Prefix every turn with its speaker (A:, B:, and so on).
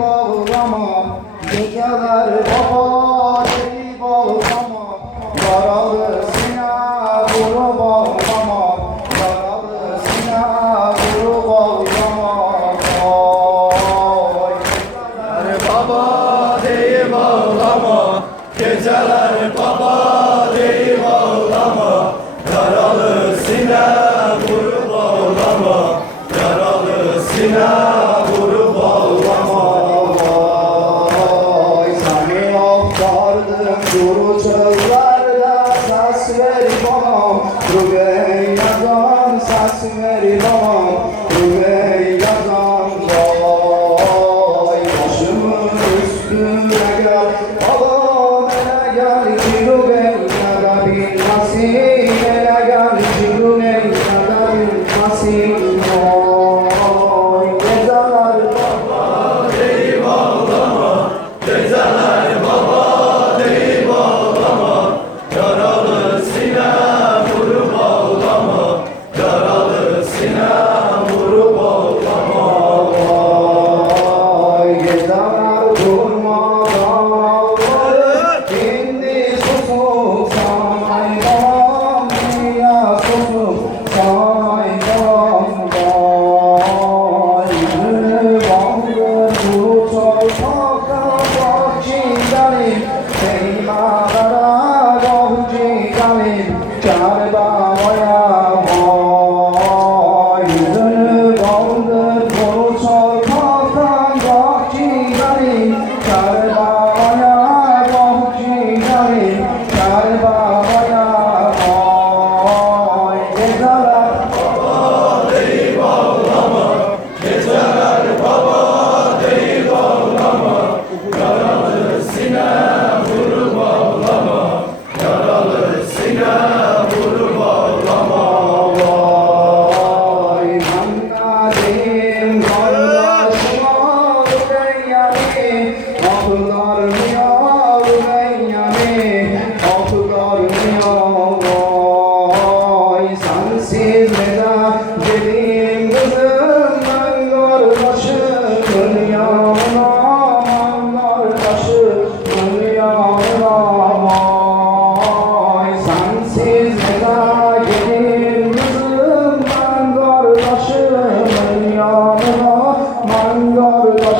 A: bağlama Niceler baba deli bağlama? Yaralı sine vuru bağlama Yaralı sine vuru bağlama. Geceler
B: baba deli bağlama? Geceler baba deli bağlama? Yaralı sine vuru bağlama Yaralı sine
A: Çağlarda sas ver babam Rübeyyadan sas ver babam Rübeyyadan vay Başımın üstüne gel Babam ele gel ki Rübeyyada bin cara.